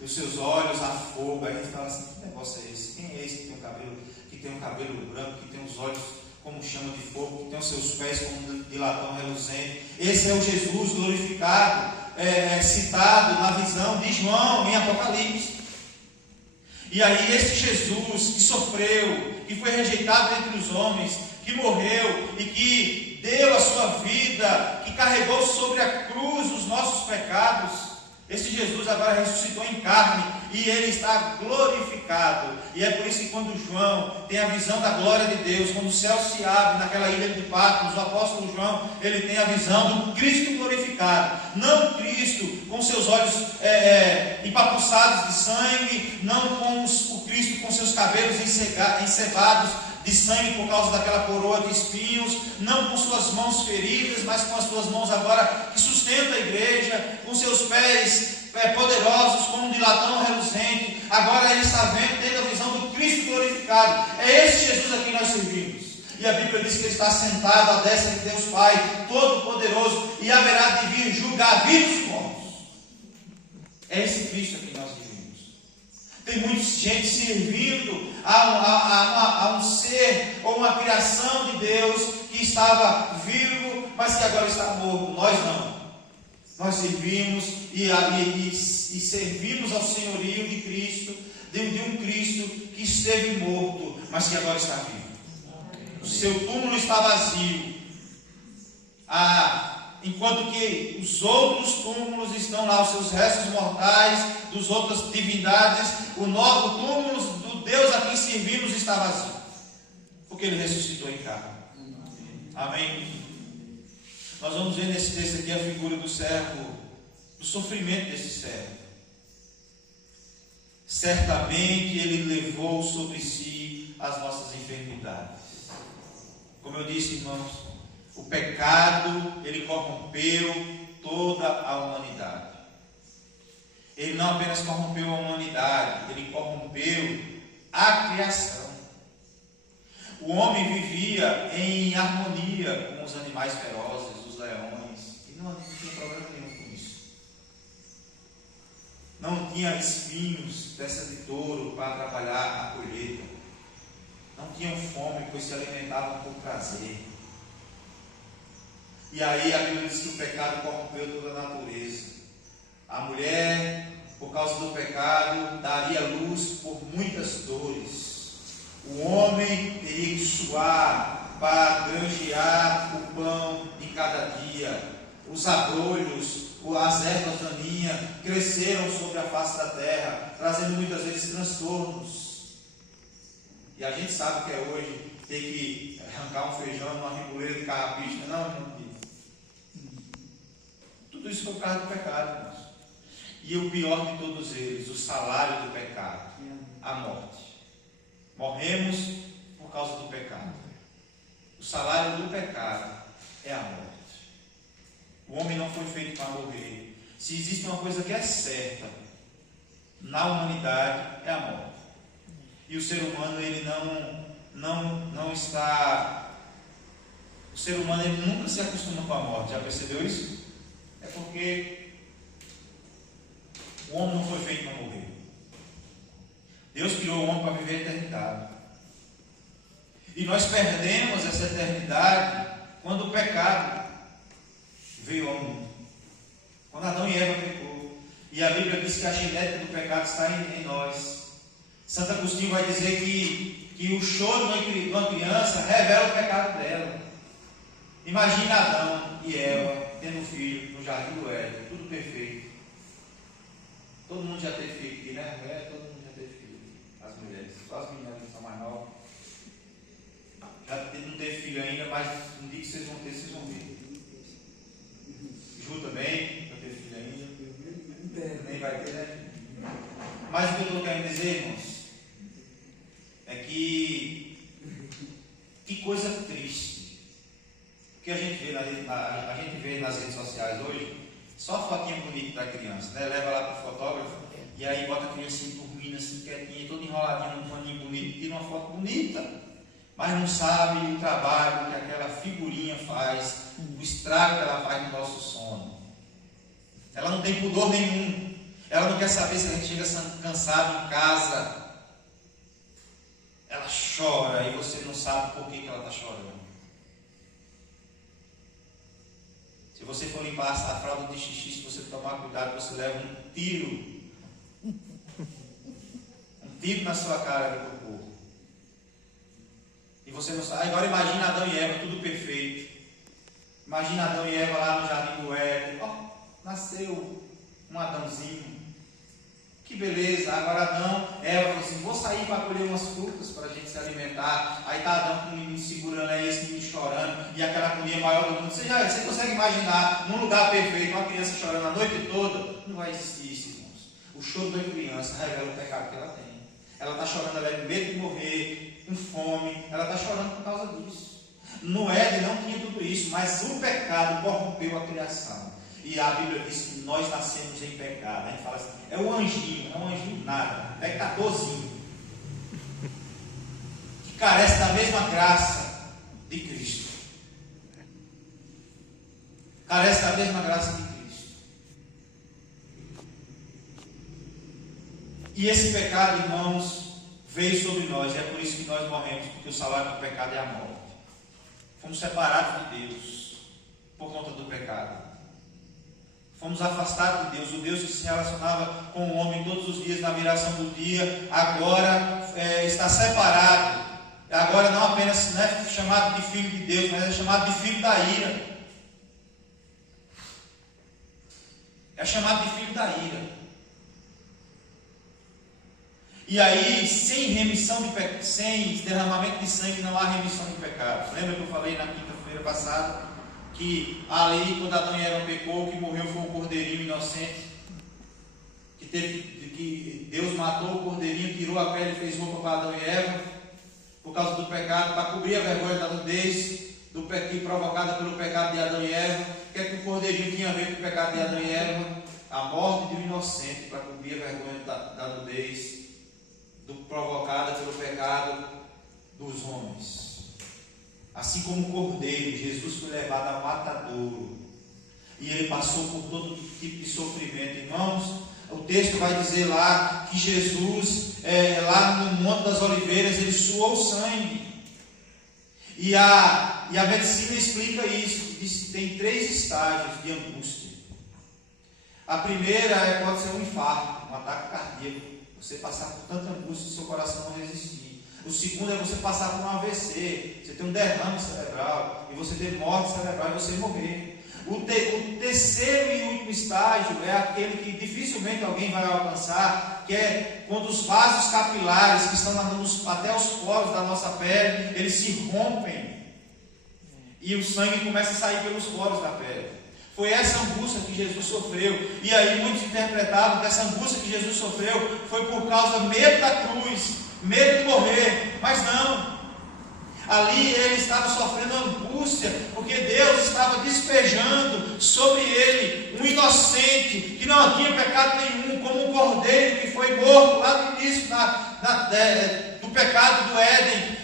os seus olhos a fogo. Aí a gente fala assim: que negócio é esse? Quem é esse que tem um cabelo branco, que tem os olhos como chama de fogo, que tem os seus pés como de latão reluzente? Esse é o Jesus glorificado, citado na visão de João em Apocalipse. E aí esse Jesus que sofreu, que foi rejeitado entre os homens, que morreu e que deu a sua vida, que carregou sobre a cruz os nossos pecados, esse Jesus agora ressuscitou em carne e ele está glorificado. E é por isso que quando João tem a visão da glória de Deus, quando o céu se abre naquela ilha de Patmos, o apóstolo João, ele tem a visão do Cristo glorificado. Não Cristo com seus olhos empapuçados de sangue, não com o Cristo com seus cabelos encebados de sangue por causa daquela coroa de espinhos, não com suas mãos feridas, mas com as suas mãos agora que sustenta a igreja, com seus pés poderosos como de latão reluzente. Agora ele está vendo, tendo a visão do Cristo glorificado. É esse Jesus a quem nós servimos. E a Bíblia diz que ele está sentado à destra de Deus Pai Todo-Poderoso e haverá de vir julgar vivos e mortos. É esse Cristo a quem nós servimos. Tem muita gente servindo a um ser ou uma criação de Deus que estava vivo, mas que agora está morto. Nós não. Nós servimos e servimos ao senhorio de Cristo, de um Cristo que esteve morto, mas que agora está vivo. O seu túmulo está vazio. Enquanto que os outros túmulos estão lá, os seus restos mortais, dos outras divindades, o túmulo do Deus a quem servimos está vazio, porque ele ressuscitou em carne. Amém? Nós vamos ver nesse texto aqui a figura do servo, do sofrimento desse servo. Certamente ele levou sobre si as nossas enfermidades. Como eu disse, irmãos, o pecado, ele corrompeu toda a humanidade. Ele não apenas corrompeu a humanidade, ele corrompeu a criação. O homem vivia em harmonia com os animais ferozes, os leões, e não tinha problema nenhum com isso. Não tinha espinhos, testa de touro para atrapalhar a colheita. Não tinham fome, pois se alimentavam por prazer. E aí a Bíblia diz que o pecado corrompeu toda a natureza. A mulher, por causa do pecado, daria luz por muitas dores. O homem teria que suar para granjear o pão de cada dia. Os abrolhos, as ervas daninhas cresceram sobre a face da terra, trazendo muitas vezes transtornos. E a gente sabe que é hoje ter que arrancar um feijão numa ribuleira de carrapicho. Não, irmão. Tudo isso foi por causa do pecado, irmãos. E o pior de todos eles, o salário do pecado, a morte. Morremos por causa do pecado. O salário do pecado é a morte. O homem não foi feito para morrer. Se existe uma coisa que é certa na humanidade, é a morte. E o ser humano, ele não está... O ser humano, ele nunca se acostuma com a morte. Já percebeu isso? É porque o homem não foi feito para morrer. Deus criou o homem para viver a eternidade. E nós perdemos essa eternidade quando o pecado veio ao mundo. Quando Adão e Eva pecou. E a Bíblia diz que a genética do pecado está em nós. Santo Agostinho vai dizer que o choro de uma criança revela o pecado dela. Imagina Adão e Eva tendo um filho no jardim do Éden, tudo perfeito. Todo mundo já teve filho aqui, né? Todo mundo já teve filho. As mulheres, só as meninas que são mais novas. Já não teve filho ainda, mas no dia que vocês vão ter, vocês vão ver. Ju também, não teve filho ainda. Nem vai ter, né? Mas o que eu estou querendo dizer, irmãos, é que coisa triste. O que a gente vê nas redes sociais hoje, só a fotinha bonita da criança, né? Leva lá para o fotógrafo e aí bota a criancinha dormindo assim, quietinha, toda enroladinha num paninho bonito, tira uma foto bonita, mas não sabe o trabalho que aquela figurinha faz, o estrago que ela faz no nosso sono. Ela não tem pudor nenhum. Ela não quer saber se a gente chega cansado em casa. Ela chora e você não sabe por que ela está chorando. Se você for limpar a fralda de xixi, se você tomar cuidado, você leva um tiro. Um tiro na sua cara do corpo. E você não sabe. Agora imagina Adão e Eva, tudo perfeito. Imagina Adão e Eva lá no jardim do Éden. Nasceu um Adãozinho. Que beleza. Agora Adão, Eva falou assim: vou sair para colher umas frutas para a gente se alimentar. Aí está Adão com o menino segurando aí, esse menino chorando. E aquela agonia maior do mundo. Você consegue imaginar num lugar perfeito uma criança chorando a noite toda? Não vai existir isso, irmãos. O choro da criança revela o pecado que ela tem. Ela está chorando, ela é com medo de morrer, com fome. Ela está chorando por causa disso. No Éden não tinha tudo isso, mas o pecado corrompeu a criação. E a Bíblia diz que nós nascemos em pecado. A gente fala assim: é um anjinho nada, pecadorzinho, que carece da mesma graça de Cristo. Carece da mesma graça de Cristo. E esse pecado, irmãos, veio sobre nós. E é por isso que nós morremos, porque o salário do pecado é a morte. Fomos separados de Deus por conta do pecado. Fomos afastados de Deus. O Deus que se relacionava com o homem todos os dias na viração do dia, agora está separado. Agora não apenas não é chamado de filho de Deus, mas é chamado de filho da ira. É chamado de filho da ira. E aí, sem remissão de pecado, sem derramamento de sangue, não há remissão de pecados. Lembra que eu falei na quinta-feira passada que ali, quando Adão e Eva pecou, o que morreu foi um cordeirinho inocente, que Deus matou o cordeirinho, tirou a pele e fez roupa para Adão e Eva, por causa do pecado, para cobrir a vergonha da nudez provocada pelo pecado de Adão e Eva. O que é que o cordeirinho tinha a ver com o pecado de Adão e Eva? A morte de um inocente, para cobrir a vergonha da nudez provocada pelo pecado dos homens. Assim como o cordeiro, Jesus foi levado ao matadouro. E ele passou por todo tipo de sofrimento. Irmãos, o texto vai dizer lá que Jesus, lá no Monte das Oliveiras, ele suou sangue. E a medicina explica isso. Diz que tem 3 estágios de angústia. A primeira pode ser um infarto, um ataque cardíaco. Você passar por tanta angústia e seu coração não resistir. O segundo é você passar por um AVC. Você tem um derrame cerebral e você ter morte cerebral e você morrer. O terceiro e último estágio é aquele que dificilmente alguém vai alcançar, que é quando os vasos capilares que estão até os poros da nossa pele, eles se rompem e o sangue começa a sair pelos poros da pele. Foi essa angústia que Jesus sofreu. E aí muitos interpretavam que essa angústia que Jesus sofreu foi por causa medo da cruz, medo de morrer. Mas não. Ali ele estava sofrendo angústia, porque Deus estava despejando sobre ele um inocente, que não tinha pecado nenhum, como um cordeiro que foi morto lá no início do pecado do Éden.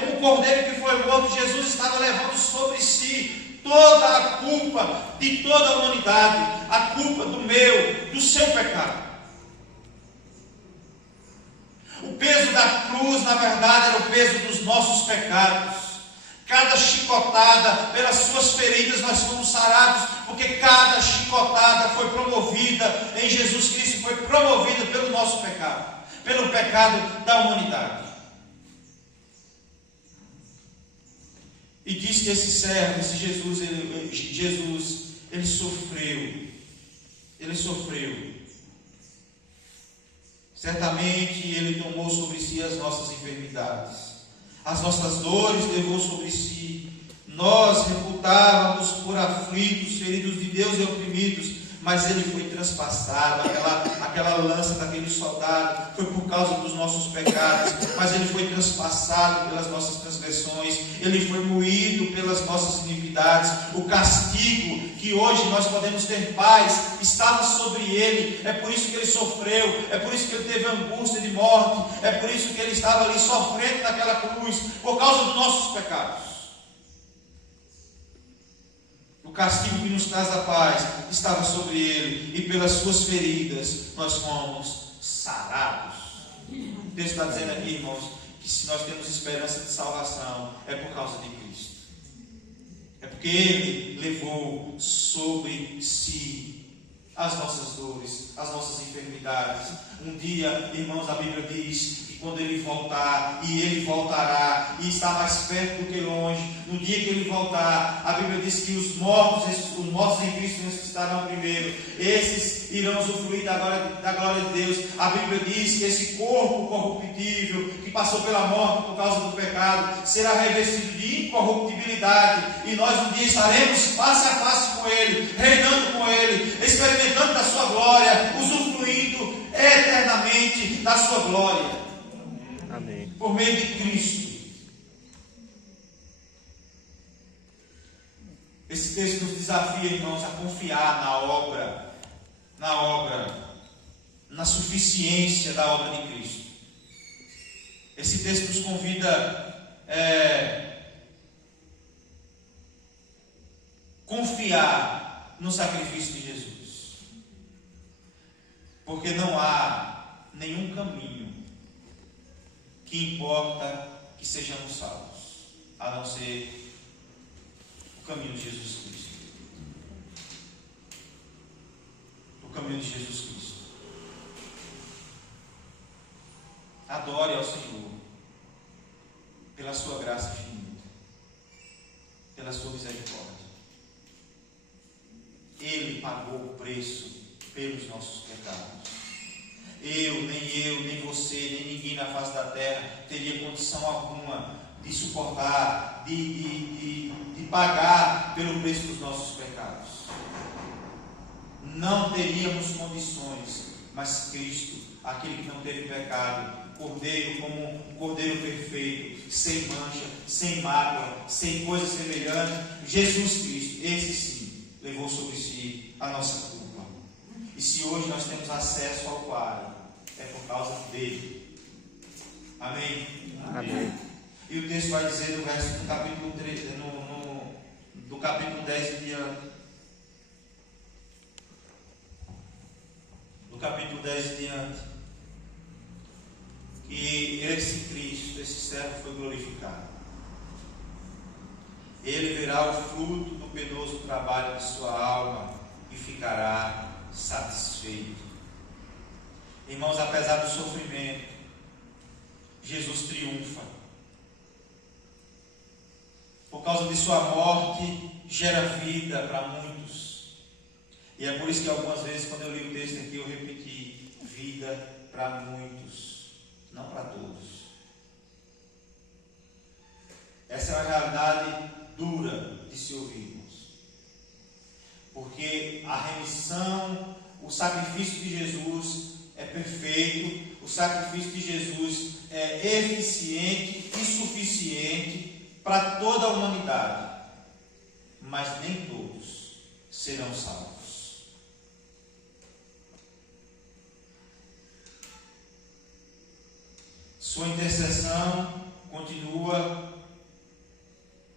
Como um cordeiro que foi morto, Jesus estava levando sobre si toda a culpa de toda a humanidade, a culpa do seu pecado. O peso da cruz, na verdade, era o peso dos nossos pecados. Cada chicotada, pelas suas feridas nós fomos sarados, porque cada chicotada foi promovida em Jesus Cristo, foi promovida pelo nosso pecado, pelo pecado da humanidade. E diz que esse servo, esse Jesus, ele sofreu. Ele sofreu. Certamente ele tomou sobre si as nossas enfermidades, as nossas dores levou sobre si. Nós reputávamos por aflitos, feridos de Deus e oprimidos, mas ele foi transpassado. Aquela lança daquele soldado foi por causa dos nossos pecados, mas ele foi transpassado pelas nossas transgressões, ele foi moído pelas nossas iniquidades. O castigo que hoje nós podemos ter paz estava sobre ele. É por isso que ele sofreu, é por isso que ele teve angústia de morte, é por isso que ele estava ali sofrendo naquela cruz, por causa dos nossos pecados. O castigo que nos traz a paz estava sobre ele, e pelas suas feridas nós fomos sarados. O texto está dizendo aqui, irmãos, que se nós temos esperança de salvação, é por causa de Cristo. É porque ele levou sobre si as nossas dores, as nossas enfermidades. Um dia, irmãos, a Bíblia diz que quando ele voltar, e ele voltará, e está mais perto do que longe, no dia que ele voltar, a Bíblia diz que os mortos em Cristo ressuscitarão primeiro. Esses irão usufruir da glória de Deus. A Bíblia diz que esse corpo corruptível, que passou pela morte por causa do pecado, será revestido de incorruptibilidade, e nós um dia estaremos face a face com ele, reinando com ele, experimentando da sua glória, usufruindo eternamente da sua glória. Amém. Por meio de Cristo. Esse texto nos desafia, irmãos, a confiar na suficiência da obra de Cristo. Esse texto nos convida a confiar no sacrifício de Jesus. Porque não há nenhum caminho que importa que sejamos salvos, a não ser o caminho de Jesus Cristo. O caminho de Jesus Cristo. Adore ao Senhor pela sua graça infinita, pela sua misericórdia. Ele pagou o preço pelos nossos pecados. Nem você, nem ninguém na face da terra teria condição alguma de suportar, de pagar pelo preço dos nossos pecados. Não teríamos condições, mas Cristo, aquele que não teve pecado, Cordeiro, como um Cordeiro perfeito, sem mancha, sem mácula, sem coisa semelhante, Jesus Cristo, esse sim, levou sobre si a nossa culpa. E se hoje nós temos acesso ao Pai, é por causa dele. Amém? Amém. E o texto vai dizer no capítulo 3, do capítulo 10 em diante. Do capítulo 10 em diante. Que esse Cristo, esse servo foi glorificado. Ele verá o fruto do penoso trabalho de sua alma e ficará satisfeito. Irmãos, apesar do sofrimento, Jesus triunfa. Por causa de sua morte, gera vida para muitos. E é por isso que algumas vezes, quando eu li o texto aqui, eu repeti: vida para muitos, não para todos. Essa é uma realidade dura de se ouvir, irmãos. Porque a remissão, o sacrifício de Jesus é perfeito, o sacrifício de Jesus é eficiente e suficiente para toda a humanidade. Mas nem todos serão salvos. Sua intercessão continua,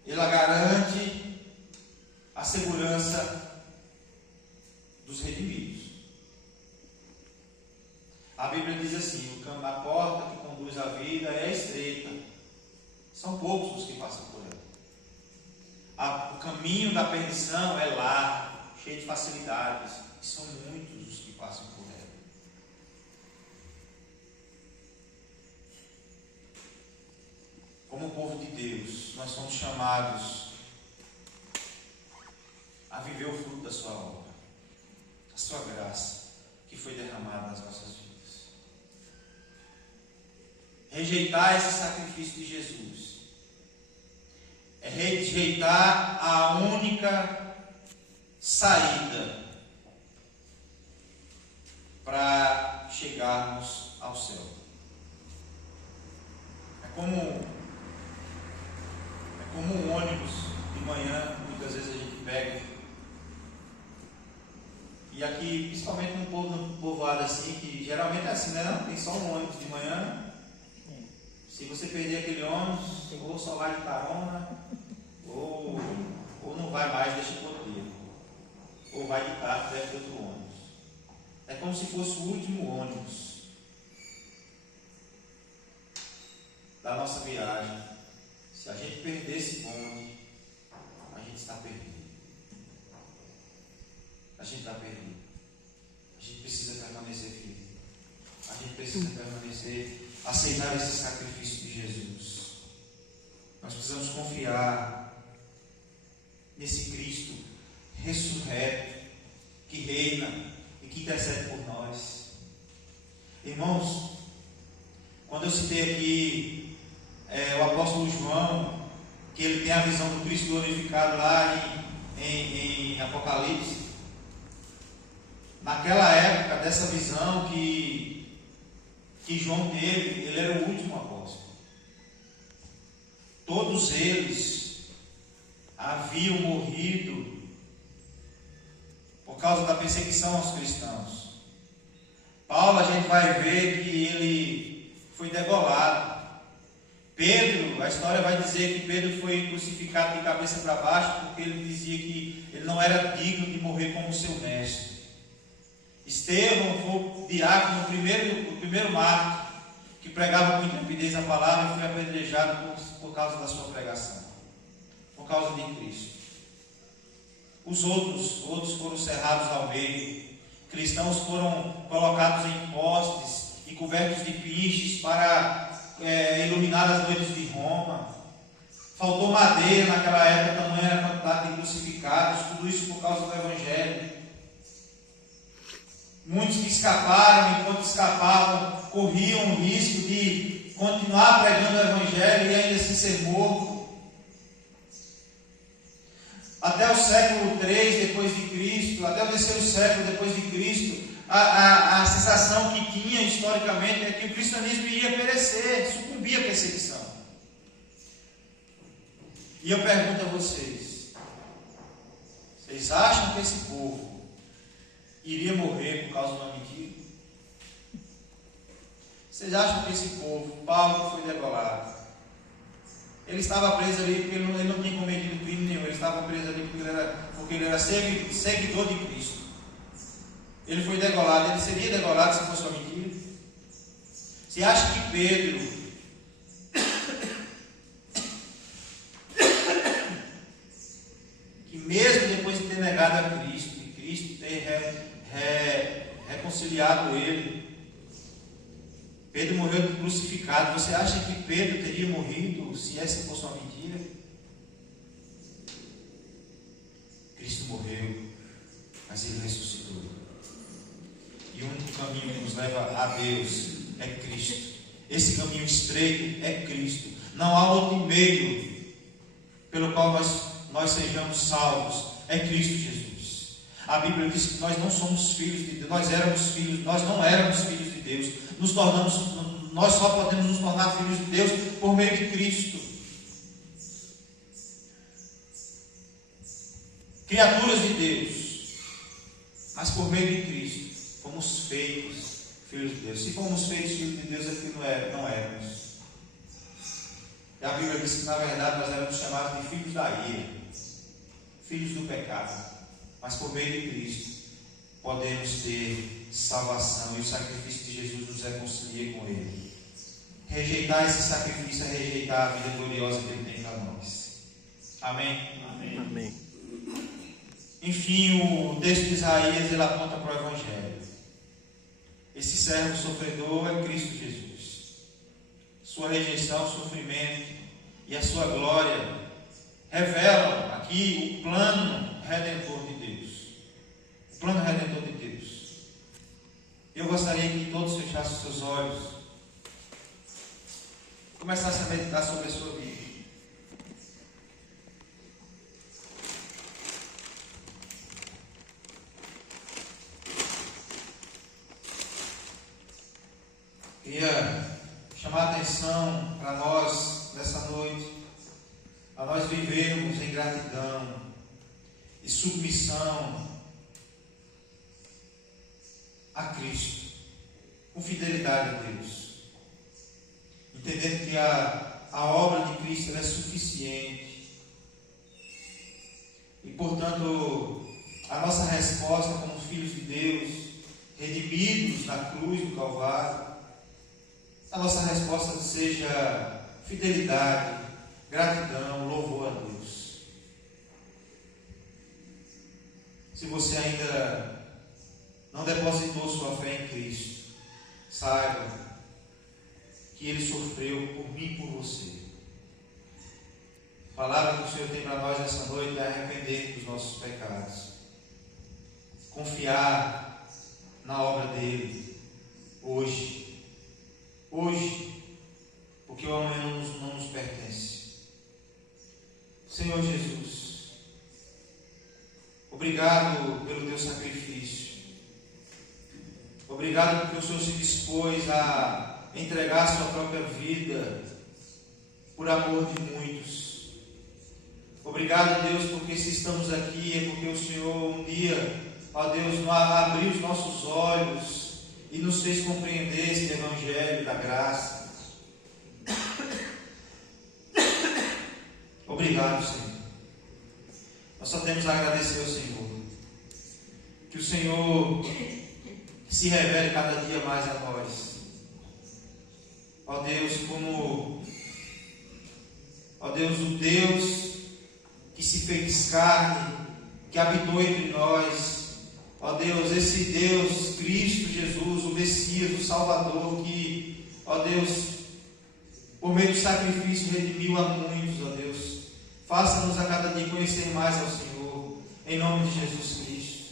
ela garante a segurança dos redimidos. A Bíblia diz assim: a porta que conduz à vida é estreita, são poucos os que passam por ela. O caminho da perdição é largo, cheio de facilidades, e são muitos os que passam por ela. Como povo de Deus, nós somos chamados a viver o fruto da sua obra, a sua graça que foi derramada nas nossas vidas. Rejeitar esse sacrifício de Jesus é rejeitar a única saída para chegarmos ao céu. É como um ônibus de manhã, muitas vezes a gente pega. E aqui, principalmente num povoado assim, que geralmente é assim, né? Não? Tem só um ônibus de manhã. Se você perder aquele ônibus, ou só vai de carona, ou não vai mais, deixa por dia. Ou vai de tarde, deve ter outro ônibus. É como se fosse o último ônibus da nossa viagem. Se a gente perder esse bonde, a gente está perdido. A gente está perdido. A gente precisa permanecer firme. A gente precisa permanecer, aceitar esse sacrifício de Jesus. Nós precisamos confiar nesse Cristo ressurreto, que reina e que intercede por nós. Irmãos, quando eu citei aqui o apóstolo João, que ele tem a visão do Cristo glorificado lá em Apocalipse, naquela época dessa visão que João teve, ele era o último apóstolo. Todos eles haviam morrido por causa da perseguição aos cristãos. Paulo, a gente vai ver que ele foi degolado. Pedro, a história vai dizer que Pedro foi crucificado de cabeça para baixo porque ele dizia que ele não era digno de morrer como seu mestre. Estevão foi o diácono, o primeiro mártir, que pregava com intrepidez a palavra e foi apedrejado por causa da sua pregação, por causa de Cristo. Os outros foram cerrados ao meio. Cristãos foram colocados em postes e cobertos de piches para iluminar as noites de Roma. Faltou madeira naquela época, tamanha a quantidade de crucificados, tudo isso por causa do Evangelho. Muitos que escaparam, enquanto escapavam, corriam o risco de continuar pregando o Evangelho e ainda assim ser morto. Até o século III depois de Cristo, até o terceiro século depois de Cristo, a sensação que tinha historicamente é que o cristianismo ia perecer, sucumbir à perseguição. E eu pergunto a vocês acham que esse povo iria morrer por causa de uma mentira? Vocês acham que esse povo, Paulo que foi degolado, ele estava preso ali porque ele não tinha cometido crime nenhum, ele estava preso ali porque ele era seguidor de Cristo. Ele foi degolado, ele seria degolado se fosse uma mentira? Você acha que Pedro que mesmo depois de ter negado a Cristo, e Cristo ter reconciliado ele, Pedro morreu crucificado, você acha que Pedro teria morrido se essa fosse uma mentira? Cristo morreu, mas ele ressuscitou. Cristo. Esse caminho estreito é Cristo. Não há outro meio pelo qual nós sejamos salvos. É Cristo Jesus. A Bíblia diz que nós não somos filhos de Deus. Nós não éramos filhos de Deus. Nós só podemos nos tornar filhos de Deus por meio de Cristo. Criaturas de Deus, mas por meio de Cristo fomos feitos filhos de Deus. Se fomos feitos filhos de Deus, é porque não éramos. E a Bíblia diz que na verdade nós éramos chamados de filhos da ira, filhos do pecado, mas por meio de Cristo podemos ter salvação, e o sacrifício de Jesus nos reconcilia com Ele. Rejeitar esse sacrifício é rejeitar a vida gloriosa que Ele tem para nós. Amém? Amém. Amém. Enfim, o texto de Isaías ele aponta para o Evangelho. Esse servo sofredor é Cristo Jesus. Sua rejeição, sofrimento e a sua glória revelam aqui o plano redentor de Deus. O plano redentor de Deus. Eu gostaria que todos fechassem os seus olhos, começassem a meditar sobre a sua vida. Queria chamar a atenção para nós nessa noite, a nós vivermos em gratidão e submissão a Cristo, com fidelidade a Deus, entendendo que a obra de Cristo é suficiente e, portanto, a nossa resposta como filhos de Deus, redimidos na cruz do Calvário, a nossa resposta seja fidelidade, gratidão, louvor a Deus. Se você ainda não depositou sua fé em Cristo, saiba que Ele sofreu por mim e por você. A palavra que o Senhor tem para nós nessa noite é arrepender dos nossos pecados, confiar na obra dEle hoje, porque o amanhã não nos pertence. Senhor Jesus, obrigado pelo teu sacrifício, obrigado porque o Senhor se dispôs a entregar a sua própria vida por amor de muitos. Obrigado, Deus, porque se estamos aqui é porque o Senhor um dia, ó Deus, abriu os nossos olhos e nos fez compreender esse Evangelho da graça. Obrigado, Senhor. Nós só temos a agradecer ao Senhor. Que o Senhor se revele cada dia mais a nós. Ó Deus, o Deus que se fez carne, que habitou entre nós. Ó Deus, esse Deus, Cristo Jesus, o Messias, o Salvador, que, ó Deus, por meio do sacrifício redimiu a muitos, ó Deus. Faça-nos a cada dia conhecer mais ao Senhor, em nome de Jesus Cristo.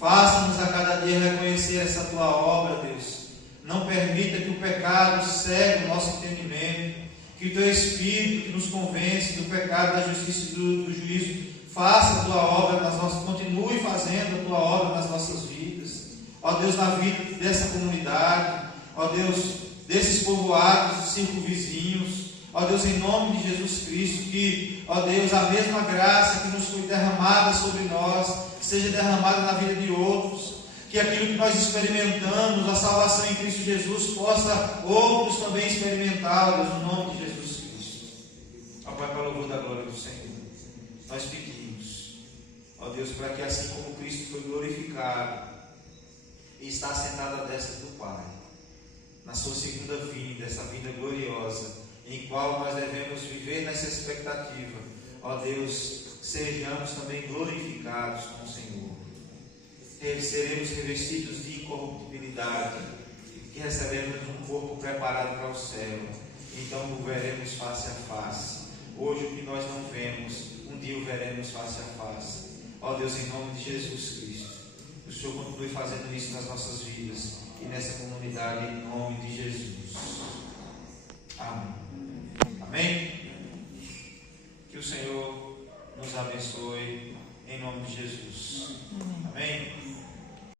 Faça-nos a cada dia reconhecer essa Tua obra, Deus. Não permita que o pecado cegue o nosso entendimento, que o Teu Espírito que nos convence do pecado, da justiça e do juízo, faça a Tua obra nas nossas, continue fazendo a Tua obra nas nossas vidas. Ó Deus, na vida dessa comunidade, ó Deus, desses povoados circunvizinhos, ó Deus, em nome de Jesus Cristo, que, ó Deus, a mesma graça que nos foi derramada sobre nós, seja derramada na vida de outros, que aquilo que nós experimentamos, a salvação em Cristo Jesus, possa outros também experimentar, Deus, no nome de Jesus Cristo. Ó Pai, para o louvor da glória do Senhor, nós pedimos, ó Deus, para que assim como Cristo foi glorificado e está sentado à destra do Pai, na sua segunda vinda, essa vinda gloriosa, em qual nós devemos viver nessa expectativa, ó Deus, sejamos também glorificados com o Senhor. Seremos revestidos de incorruptibilidade, que receberemos um corpo preparado para o céu, então o veremos face a face. Hoje o que nós não vemos, um dia o veremos face a face. Ó Deus, em nome de Jesus Cristo, o o Senhor continue fazendo isso nas nossas vidas e nessa comunidade, em nome de Jesus. Amém. Amém? Que o Senhor nos abençoe em nome de Jesus. Amém?